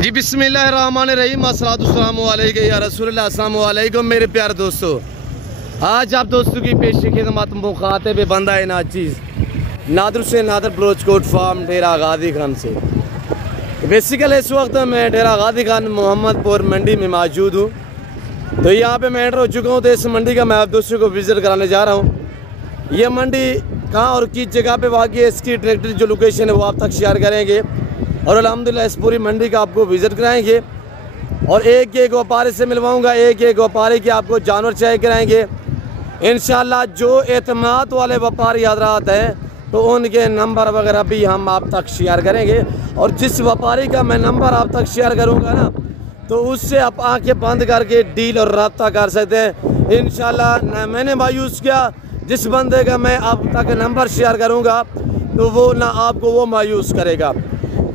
जी बिस्मिल्लाहिर्रहमानिर्रहीम अस्सलातु अलैका या रसूलल्लाह अस्सलामु अलैकुम मेरे प्यारे दोस्तों। आज आप दोस्तों की पेशी खिदमत मुखातिब बंदा नाचीज़ नादर से नादर बलोचकोट फार्म डेरा गाजी खान से। बेसिकल इस वक्त मैं डेरा गाजी खान मोहम्मदपुर मंडी में मौजूद हूँ। तो यहाँ पे मैं एंटर हो चुका हूँ। तो इस मंडी का मैं आप दोस्तों को विज़िट कराने जा रहा हूँ। ये मंडी कहाँ और किस जगह पे वाक़ई है, इसकी ट्रैक्टर जो लोकेशन है वो आप तक शेयर करेंगे और अल्हम्दुलिल्लाह इस पूरी मंडी का आपको विज़िट कराएंगे और एक एक व्यापारी से मिलवाऊंगा, एक एक व्यापारी के आपको जानवर चेक कराएंगे इंशाल्लाह। जो एतमाद वाले व्यापारी हज़रात हैं तो उनके नंबर वगैरह भी हम आप तक शेयर करेंगे और जिस व्यापारी का मैं नंबर आप तक शेयर करूँगा ना तो उससे आप आँखें बंद करके डील और रब्ता कर सकते हैं इंशाल्लाह। ना मैंने मायूस किया, जिस बंदे का मैं आप तक नंबर शेयर करूँगा तो वो ना आपको वो मायूस करेगा।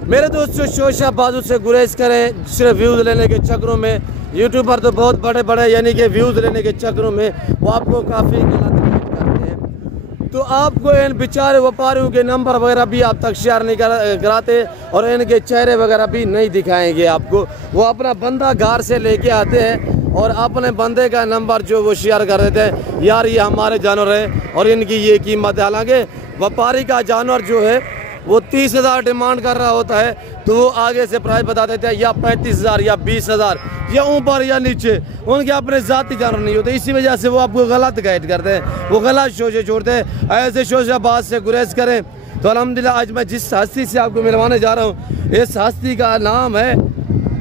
मेरे दोस्तों शोशा बाजू से गुरेज करें, सिर्फ व्यूज़ लेने के चक्करों में यूट्यूबर तो बहुत बड़े बड़े यानी कि व्यूज़ लेने के चक्करों में वो आपको काफ़ी गलत करते हैं। तो आपको इन बेचारे व्यापारियों के नंबर वगैरह भी आप तक शेयर नहीं कराते और इनके चेहरे वगैरह भी नहीं दिखाएंगे आपको। वो अपना बंदा घर से लेके आते हैं और अपने बंदे का नंबर जो वो शेयर कर देते हैं, यार ये हमारे जानवर है और इनकी ये कीमत है। हालांकि व्यापारी का जानवर जो है वो 30,000 डिमांड कर रहा होता है तो वो आगे से प्राइस बता देते हैं या 35,000 या 20,000 या ऊपर या नीचे। उनके अपने ज़ाती जानवर नहीं होते, इसी वजह से वो आपको गलत गाइड करते हैं, वो गलत शोशे छोड़ते हैं। ऐसे शोशाबाज से गुरेज करें। तो अल्हम्दुलिल्लाह आज मैं जिस हस्ती से आपको मिलवाने जा रहा हूँ इस हस्ती का नाम है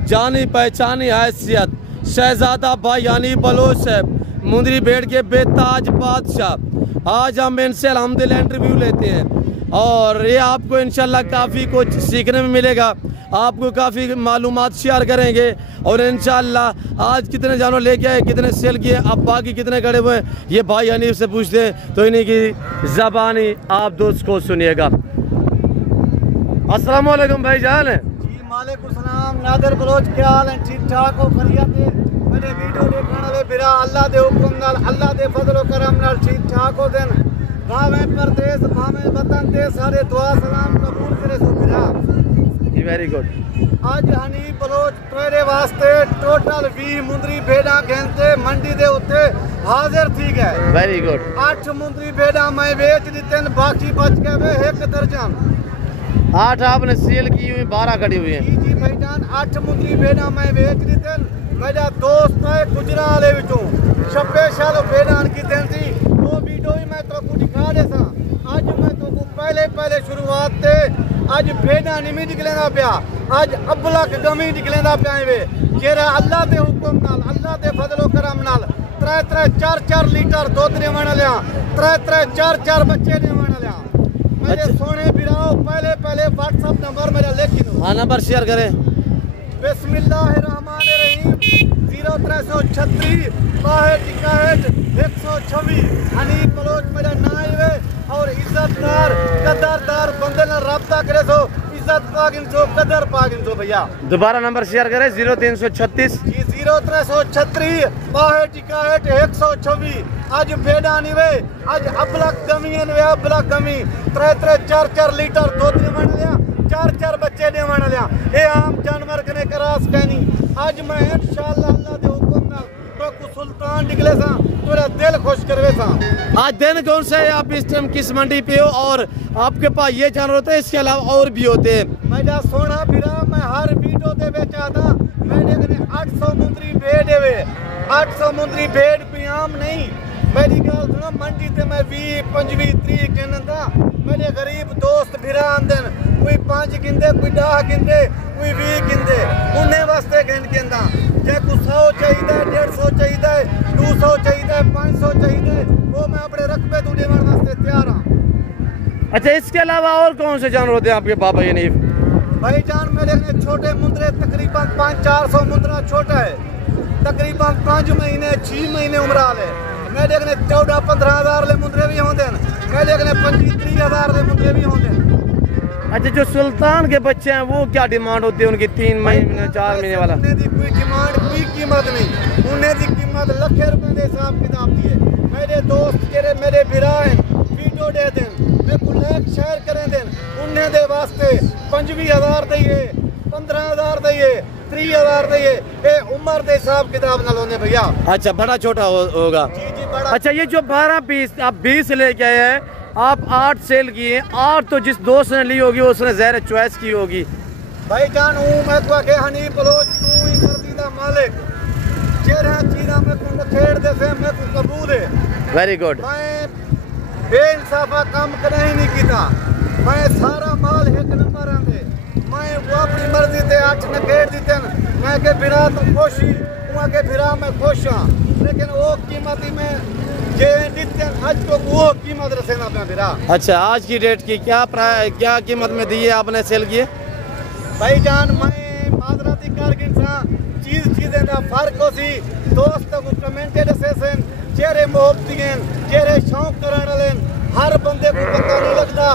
जानी पहचानी हैसियत शहजादा भाई यानी बलोच साहब, मुंदरी भेड़ के बेताज बादशाह। आज हम इनसे अल्हम्दुलिल्लाह इंटरव्यू लेते हैं और ये आपको इंशाल्लाह काफ़ी कुछ सीखने में मिलेगा, आपको काफ़ी मालूमात शेयर करेंगे और इंशाल्लाह आज कितने जानवर लेके आए, कितने सेल किए, अब बाकी कितने खड़े हुए हैं ये भाई हनीफ से पूछते हैं। तो इन्हीं की ज़बानी आप दोस्त को सुनिएगा। अस्सलाम वालेकुम भाई जान। जी वालेकुम सलाम नादर बलोच, क्या हाल है? ठीक ठाक हो? खैरियत है? मेरे वीडियो देखने वाले बिरा अल्लाह दे हुक्म नाल अल्लाह दे फजल व करम नाल ठीक ठाक हो देन। भावे परदेस भावे वतन दे सारे दुआ सलाम कबूल करे सो बिरा जी वेरी गुड। आज हनीफ बलोच तेरे वास्ते टोटल 20 मुंदरी भेड़ा घेंते मंडी दे उत्ते हाजिर थी गए। Very good. 8 मुंदरी भेड़ा मैं बेच दितन, बाकी बच गए वे 1 दर्जन। 8 आपने सेल की हुई, 12 खड़ी हुई है। जी भाईजान 8 मुंदरी भेड़ा मैं बेच दितन। मेरा दोस्त है गुजराले विचों 26 साल भेड़ा की दिन थी वो वीडियो ही मैं तो को दिखा दे सा। आज मैं तो को पहले शुरुआत ते आज भेड़ा नहीं निकलेगा प्या, आज अबलक गमी निकलेगा प्या वे जेरा अल्लाह दे हुक्म नाल अल्लाह दे फजलो करम नाल 3-3 4-4 लीटर दूध देवण लिया, 3-3 4-4 बच्चे देवण लिया। मेरे सोने बिराओ पहले व्हाट्सएप नंबर मेरा लेकिन हाँ नंबर शेयर करें। बिस्मिल्लाहिर्रहमानिर्रहीम 0336 61 126 हनीफ बलोच मेरा नाम है और इज्जतदार कदरदार बंदे ना रब्ता करे सो इज्जत पागिन सो कदर पागिन सो भैया। दोबारा नंबर शेयर करें 0336 जी 0336 61 126। आज भेड़ा नहीं वे आज अबलक गमी वे अबलक गमी 3-3 4-4 लीटर दूध देवण लिया, 4-4 बच्चे देवण लिया। ये आम जानवर कने करास कहनी। आज मैं इंशाअल्लाह अल्लाह दे हुक्म नाल तो को सुल्तान निकले सा तेरा दिल खुश करवे सा। आज दिन कौन सा है, आप इस टाइम किस मंडी पे हो और आपके पास ये जानवर होते हैं इसके अलावा और भी होते हैं? मेरा सोना बिरा मैं हर वीडियो दे बेचा था मैंने कने 800 मुंदरी भेड़ देवे 800 मुंदरी भेड़ पियाम नहीं। मेरी गल सुनो मंडी ते मैं 20-25 तरीक गिनदा मेरे गरीब दोस्त बिरा आंदन, कोई 5 गिनदे, कोई 10 गिनदे, कोई 20 गिनदे, उन्हें वास्ते गिनदा जे को 100 चाहिए 150 चाहिए 200 चाहिए 500 चाहिए वो मैं अपने रकबे तू देवन वास्ते तैयार हां। अच्छा इसके अलावा और कौन से जानवर होते हैं आपके पापा हनीफ? भाईजान मेरे ने छोटे मुंदरे तकरीबन 500-400 मुंदरा छोटा है, तकरीबन 5 महीने 6 महीने उम्र वाले। मेरे ने 14-15 हज़ार ले मुंदरे भी होंगे, मेरे ने 25-30 हज़ार ले मुंदरे भी होंगे। अच्छा जो सुल्तान के बच्चे हैं वो क्या डिमांड होती है उनकी? 3 महीने 4 महीने वाला उन्हें दी कोई डिमांड कोई कीमत नहीं, उन्हें दी कीमत लाखे रुपए के हिसाब किताब दी है। मेरे दोस्त जेरे मेरे बिरा हैं वीडियो दे दें मैं को लाइक शेयर करें दें उन्हें दे वास्ते 25,000 दइए 15,000 दइए 30,000 दे ये उम्र दे हिसाब किताब ना लोने भैया। अच्छा बड़ा छोटा होगा। जी जी बड़ा। अच्छा ये जो 12 पीस आप 20 लेके आए हैं, आप 8 सेल किए, 8 तो जिस दोस्त ने ली होगी उसने ज़ाहिर चॉइस की होगी। भाई जान हूँ मैं तो आगे हनी बलोच तू ही मर्जी दा मालिक जेरा चीज़ा में को नखेड़ दे से मैं को कबूल है। Very good. मैं बेइंसाफा काम कदा ही नहीं कीता। मैं सारा माल एक नंबर आंदे मैं वो अपनी मर्जी ते 8 नखेड़ दीते मैं के बिरा तो खुशी वहाँ के बिरा मैं खुश हाँ, लेकिन वो कीमत ही में जे दीते आज तो वो कीमत रसेना पे बिरा। अच्छा आज की डेट की क्या कीमत में दी है आपने सेल किए? भाई जान मैं माजराती कारगिन सा चीज़ें दा फर्क होसी दोस्त को कमेंटेड सेशन चेहरे मोहब्बतियन चेहरे शौक करने वाले हर बंदे को पता नहीं लगता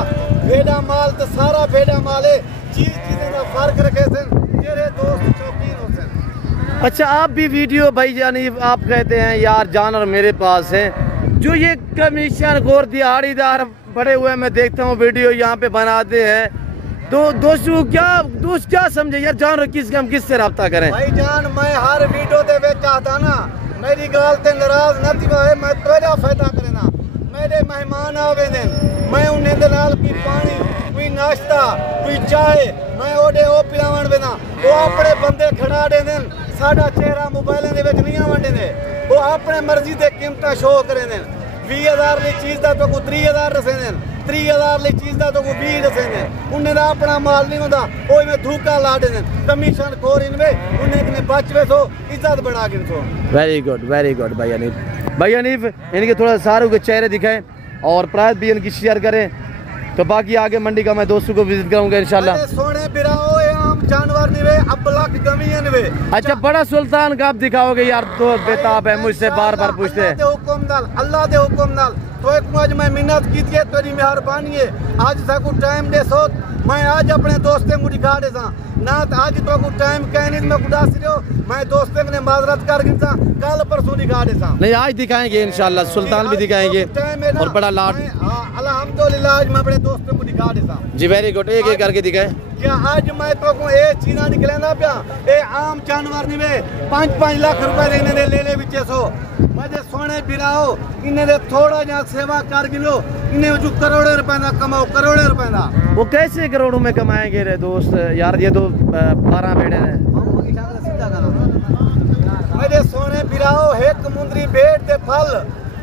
भेड़ा माल तो सारा भेड़ा माल है चीज़ें दा फर्क रखे सन चेहरे दोस्त शौकीन होसन। अच्छा आप भी वीडियो भाई यानी आप कहते हैं यार जानवर मेरे पास है, जो ये कमीशन गोर दिहाड़ीदार बड़े हुए मैं देखता हूँ वीडियो यहाँ पे बनाते हैं, तो दोस्तों क्या समझे यार जानवर किससे रब्ता करें? भाई जान मैं हर वीडियो दे विच चाहता ना मेरी गाल ते नाराज न थी मैं तेरा फायदा करना मेरे मेहमान आवे दिन मैं उन्हें दे नाल कोई पानी कोई नाश्ता कोई चाय मैं ओडे ओ पिलावन बिना वो अपने बंदे खड़ा दे दिन साडा चेहरा मोबाइल दे विच नहीं आवन देंदे वो अपने मर्जी दे कीमतां शो करे दिन 20,000 दी चीज़ दा तो को 30,000 रसे दिन 30,000 दी चीज़ दा तो को 20 रसे दिन उन्हें दा अपना माल नहीं होंदा ओए में धोखा ला दे दिन कमीशन खोर इनवे उन्हें ने बचवे सो इज्जत बढ़ा के सो। वेरी गुड भाई हनीफ इनके थोड़ा सारों के चेहरे दिखाएं और प्राइस भी इनकी शेयर करें, तो बाकी आगे मंडी का मैं दोस्तों को विजिट करूंगा इंशाल्लाह। सोने बिराओ आम जानवर निवे अबलक गमियन वे। अच्छा बड़ा सुल्तान का आप दिखाओगे यार, तो बेताब है मुझसे बार पूछते हैं। अल्लाह दे हुक्म नाल तो एक मुझ में मिन्नत की थी तेरी मेहरबानी है आज साकू टाइम दे सो मैं आज अपने दोस्ते को दिखा दे सा ना आज तो को टाइम कहने में उदास रहो मैं दोस्ते ने माजरत कर गिनसा कल परसों दिखा दे सा नहीं आज दिखाएंगे इंशाल्लाह सुल्तान भी दिखाएंगे और बड़ा लाड अल्हम्दुलिल्लाह आज मैं अपने दोस्तों को दिखा दे सा जी। वेरी गुड एक करके दिखाए क्या आज मैं तो को ए चीना निकलेंदा पिया ए आम जानवर निवे 5-5 लाख रुपए देने दे ले विचे सो मजे सोने बिराओ इन्हें दे थोड़ा जा सेवा कर गिनो इन्हें जो करोड़ों रुपए ना कमाओ करोड़ों रुपए ना वो कैसे करोड़ों में कमाएंगे रे दोस्त यार ये तो 12 बेड़े हैं मजे सोने बिराओ एक मुंदरी भेड़ दे फल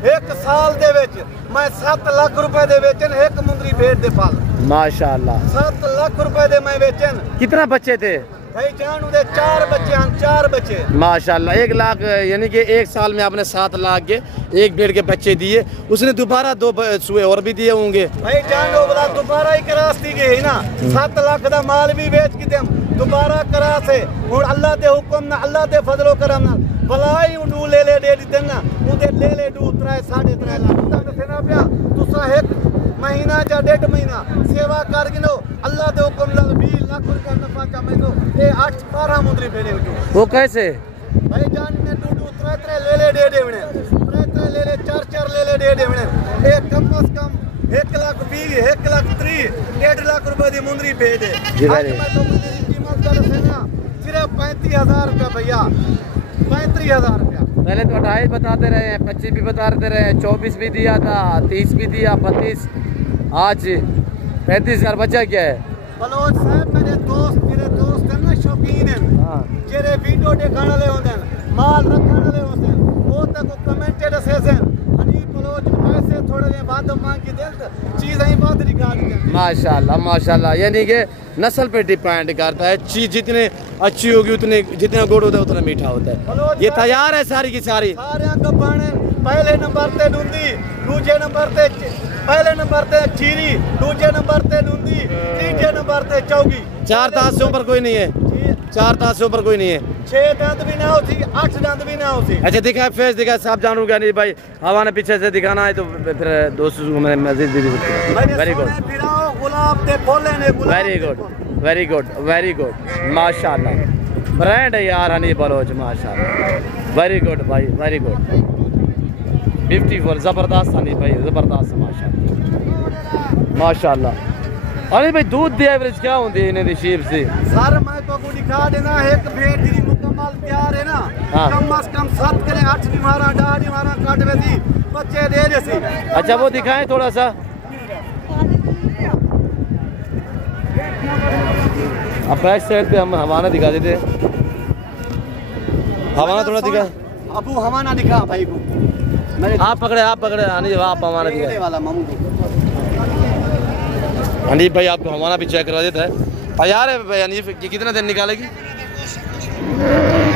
एक साल दे विच मैं 7 लाख रुपए दे बेचन एक मुंदरी भेड़ दे फल माशाल्लाह 7 लाख रुपए दे मैं बेचन। कितना बच्चे थे भाई जानू दे 4 बच्चे हैं 4 बच्चे माशाल्लाह 1 लाख यानी कि 1 साल में आपने 7 लाख के 1 भेड़ के बच्चे दिए, उसने दोबारा 2 सुए और भी दिए होंगे भाई जानो वाला दोबारा ही करास्ती गई ना 7 लाख का माल भी बेच के देम दोबारा करास है और अल्लाह दे हुक्म ना अल्लाह दे फजलो करम ना भलाई उडू ले दे दी ना उदे ले डू 3.5 लाख तक सेना पिया तुसा एक महीना या 1.5 महीना सेवा कर गिनो अल्लाह दे हुक्म नाल 20 लाख रुपया नफा कमाई दो ए 8-12 मुंदरी भेड़े वो कैसे भाई जान ने डू 3 ले दे देवने 3 ले 4 ले दे देवने ए कम से कम 1,20,000 1,30,000 1.5 लाख रुपए दी मुंदरी भेज दे मैं तो कीमत कर सेना सिर्फ 35,000 रुपया भैया 35,000 रुपया। पहले तो 28 बताते रहे हैं 25 भी बताते रहे 24 भी दिया था 30 भी दिया 32 आज 35,000 बचा क्या है। बलोच साहब मेरे दोस्त हैं ना शौकीन हैं जेरे वीडियो दिखाने वाले होते हैं माल रखने वाले होते हैं वो तक कमेंटेड सेशन हनी बलोच पैसे थोड़े जे बाद मांग के दे चीज ही बाद दिखा देते माशाल्लाह यानी कि नस्ल पे डिपेंड करता है, चीज जितनी अच्छी होगी उतने जितना गुड़ होता है उतना मीठा होता है। ये तैयार है सारी की सारी सारे कबाने पहले नंबर ते डूंदी दूसरे नंबर ते पहले नंबर ते चीरी दूसरे नंबर ते डूंदी तीसरे नंबर ते चौगी 4 दांत से ऊपर कोई नहीं है 4 दांत से ऊपर कोई नहीं है 6 दांत भी ना होती 8 दांत भी ना होती। अच्छा दिखाए फेस दिखाए साफ जानू क्या नहीं भाई हवा ने पीछे से दिखाना है तो फिर दोस्तों को मैं मजीद भी वेरी गुड वेरी गुड माशाल्लाह ब्रांड है यार हनी बलोच माशाल्लाह वेरी गुड भाई वेरी गुड ब्यूटीफुल ज़बरदस्त हनी भाई ज़बरदस्त माशाल्लाह अरे भाई दूध दी एवरेज क्या होती है इन्हें शेप से? सर मैं तो को दिखा देना एक भेड़ तेरी मुकम्मल तैयार है ना, हाँ। कम से कम 7 करे 8 निमारा 10 निमारा काट वैसी बच्चे दे जैसी। अच्छा वो दिखाएं थोड़ा सा। अब बैक साइड पे हम हवाना दिखा देते हैं। हवाना थोड़ा दिखा। अबू हवाना दिखा भाई को। आप पकड़े हनी आप हवाना दिखा वाला मामू को। हनीफ भाई आपको हमारा भी चेक करा देता है। तैयार है भाई हनीफ, ये कितना दिन निकालेगी?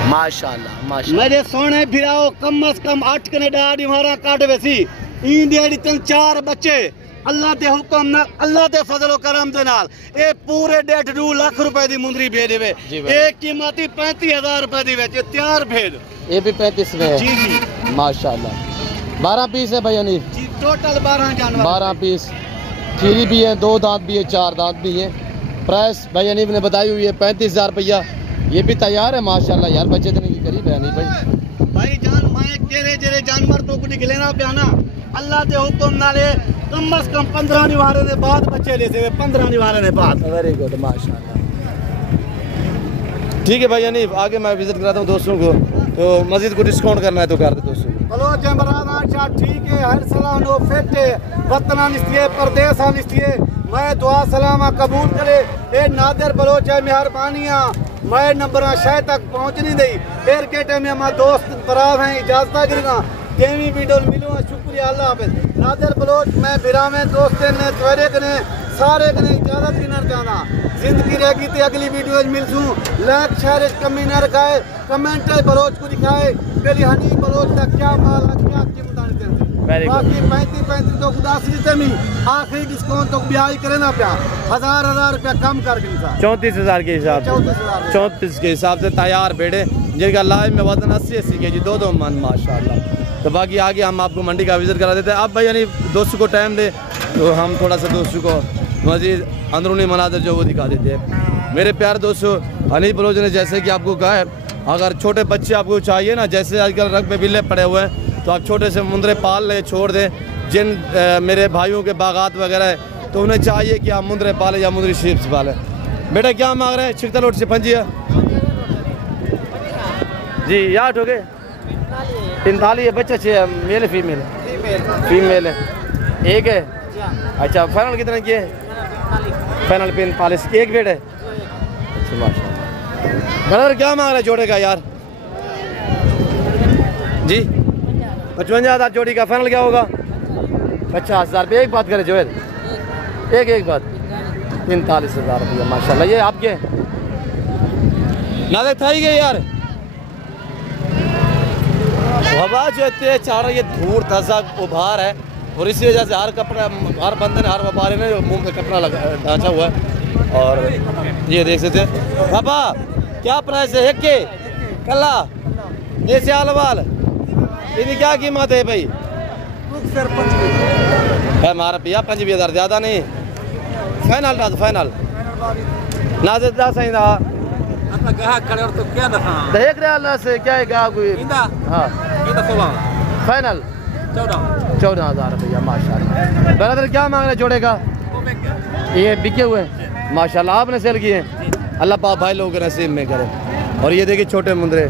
माशाल्लाह माशाल्लाह। मेरे सोने फिराओ कम से कम 8 कने डाडी मारा काट वैसी इंडिया दी 4 बच्चे अल्लाह दे हुक्म ना अल्लाह दे फजल करम दे नाल ए पूरे 1.5 लाख रुपए दी मुंदरी भेज देवे। एक कीमती 35,000 रुपए दी विच तैयार भेज। ये भी 35 में है। जी जी माशाल्लाह। 12 पीस है भाई हनीफ जी, टोटल 12 जानवर 12 पीस। खीरी भी है, 2 दांत भी है, 4 दांत भी है। प्राइस भाई हनीफ ने बताई हुई है 35,000 रुपया। ये भी तैयार है माशाल्लाह यार, बच्चे देने की करीब है हनीफ भाई जान माए केरे जेरे जानवर तो कुछ खिलेना पियाना अल्लाह दे हुक्म नाले कम से कम 15 निवारे ने बाद बच्चे लेते हुए 15 निवारे ने बाद। वेरी गुड माशाल्लाह। ठीक है भाई हनीफ, आगे मैं विजिट कराता हूँ दोस्तों को, तो मजीद को डिस्काउंट करना है तो कर दे दोस्तों। बलोच बराना अच्छा ठीक है, हर सलाम नो फिट है, वतना निस्तिए परदेसा निस्तिए मैं दुआ सलामा कबूल करे। ए नादर बलोच है मेहरबानियां मैं नंबर शायद तक पहुंच नहीं दी फिर के टाइम में हमारे दोस्त बराब हैं इजाजत गिरना देवी वीडियो मिलूँ। शुक्रिया अल्लाह हाफिज। नादर बलोच मैं बिरा में दोस्त ने त्वरे कने सारे कने इजाजत गिनर जाना जिंदगी रहेगी तो अगली वीडियो मिलसूँ। लाइक शेयर कमी न रखाए, कमेंट बलोच को दिखाए पहले हनी बलोच का क्या माल है क्या कीमत बाकी 35 तो खुदा से में आखिरी डिस्काउंट तो ब्याज करे ना प्या 1000 रुपया कम कर दी 34,000 के हिसाब से 34 के हिसाब से तैयार बेड़े जिनका लाइव में वजन 80 के जी 2 मन माशाल्लाह। तो बाकी आगे हम आपको मंडी का विजिट करा देते हैं। अब भाई यानी दोस्तों को टाइम दे तो हम थोड़ा सा दोस्तों को मजीद अंदरूनी मनाजर जो वो दिखा देते हैं। मेरे प्यारे दोस्तों हनीफ बलोच ने जैसे कि आपको कहा है अगर छोटे बच्चे आपको चाहिए ना, जैसे आजकल रंग पे बिल्ले पड़े हुए हैं तो आप छोटे से मुंदरे पाल ले छोड़ दें। जिन मेरे भाइयों के बागात वगैरह है तो उन्हें चाहिए कि आप मुंदरे पालें या मुंदरी शीप्स पालें। बेटा क्या मांग रहे हैं? चिकता लोट से पंजिया जी यार हो गए 45 है बच्चा छः मेल है फीमेल है एक है। अच्छा फाइनल कितना किए? फाइनल 45 एक बेड है। अच्छा माशाल्लाह। क्या मांग रहे हैं जोड़े का यार? जी 55,000 जोड़ी का फाइनल क्या होगा? 50,000 रुपये। एक बात करे जोएल एक बात 45,000 रुपया माशाल्लाह। ये आपके ना देखा ही गए यार हवा जो है चाह रही है धूल तजा उभार है और इसी वजह से हर कपड़ा हर बंदे ने हर व्यापारी ने मुंह में कपड़ा ढांचा हुआ है। और ये देख सकते हैं बाबा क्या प्राइस है? एक के कल्ला ऐसे आलवाल इनकी क्या कीमत है भाई? हमारा भैया 25,000 ज़्यादा नहीं फाइनल था फाइनल ना सही ना तो क्या देख रहे अल्लाह से क्या है क्या कोई हाँ फाइनल 14,000 रुपया माशाल्लाह। बराबर क्या मांग रहे जोड़े का? ये बिके हुए माशाल्लाह आपने सेल किए। अल्लाह पाक भाई लोगों के नसीब में करे। और ये देखिए छोटे मुंदरे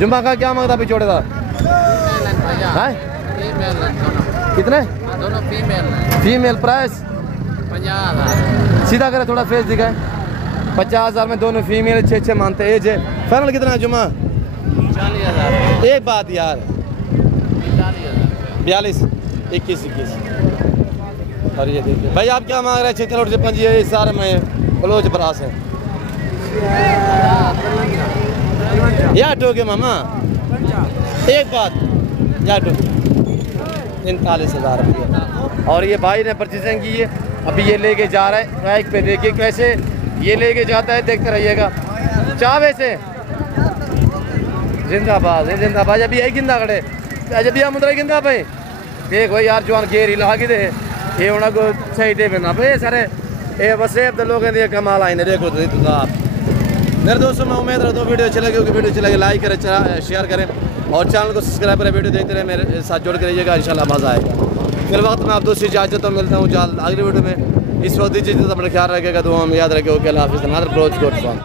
जुम्मा का क्या मांगता अभी छोटे का? कितने? दोनों फीमेल प्राइस 50,000 सीधा करे थोड़ा फेस दिखाए। 50,000 में दोनों फीमेल 6 मानते एज है। फाइनल कितना है जुम्मा? 40,000 एक बात यार 42 21 और ये देखिए भाई आप क्या मांग रहे हैं? चिकन से पंजी है सारे में बलोच बरास है या टोके मामा एक बात या टोके 39,000 रुपये। और ये भाई ने परचेजिंग की है अभी ये लेके जा रहा है बाइक पे। देखिए कैसे ये लेके जाता है देखते रहिएगा। चावे से जिंदाबाद है जिंदाबाद। अभी यही गिंदा खड़े अजब भी मुद्रा गिंदा भाई देख भाई यार जवान घेर हिला के दे ये उन्हें को सही दे ना भाई सारे ये बस लोग कमाल आए देखो तो आप मेरे दोस्तों मैं उम्मीद रखता हूँ वीडियो अच्छी लगी होगी। वीडियो अच्छी लगे लाइक करें शेयर करें और चैनल को सब्सक्राइब करें। वीडियो देखते रहे मेरे साथ जुड़ कर रहिएगा इंशाल्लाह मज़ा आएगा। फिर वक्त में आप दोस्तों इजाज़त तो मिलता हूँ जल्द अगली वीडियो में। इस वक्त दीजिए, अपना ख्याल रखेगा, दुआ में याद रखेगा। ओके, अल्लाह हाफिज़। नादर बलोच कोट।